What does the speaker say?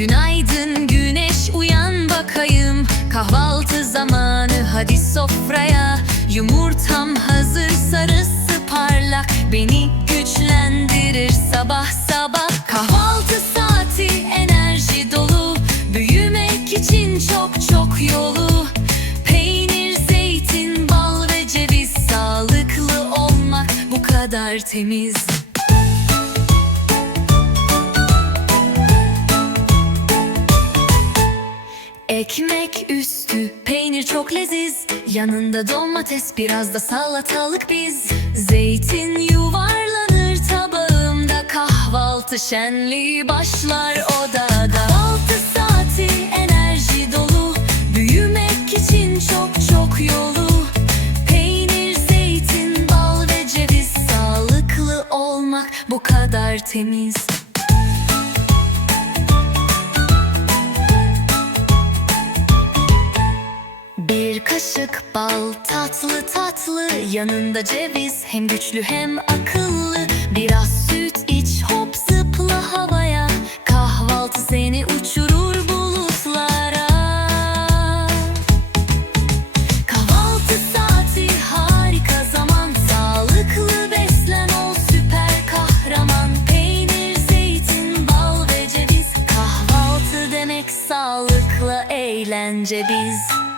Günaydın güneş uyan bakayım. Kahvaltı zamanı hadi sofraya. Yumurtam hazır sarısı parlak. Beni güçlendirir sabah sabah. Kahvaltı saati enerji dolu. Büyümek için çok çok yolu. Peynir, zeytin, bal ve ceviz. Sağlıklı olmak bu kadar temiz. Ekmek üstü peynir çok leziz. Yanında domates biraz da salatalık biz. Zeytin yuvarlanır tabağımda Kahvaltı şenliği başlar odada. Kahvaltı saati enerji dolu Büyümek için çok çok yolu. Peynir, zeytin, bal ve ceviz Sağlıklı olmak bu kadar temiz Bir kaşık bal tatlı tatlı. Yanında ceviz hem güçlü hem akıllı. Biraz süt iç hop zıpla havaya. Kahvaltı seni uçurur bulutlara. Kahvaltı saati harika zaman. Sağlıklı beslen ol süper kahraman. Peynir, zeytin, bal ve ceviz. Kahvaltı demek sağlıklı eğlence biz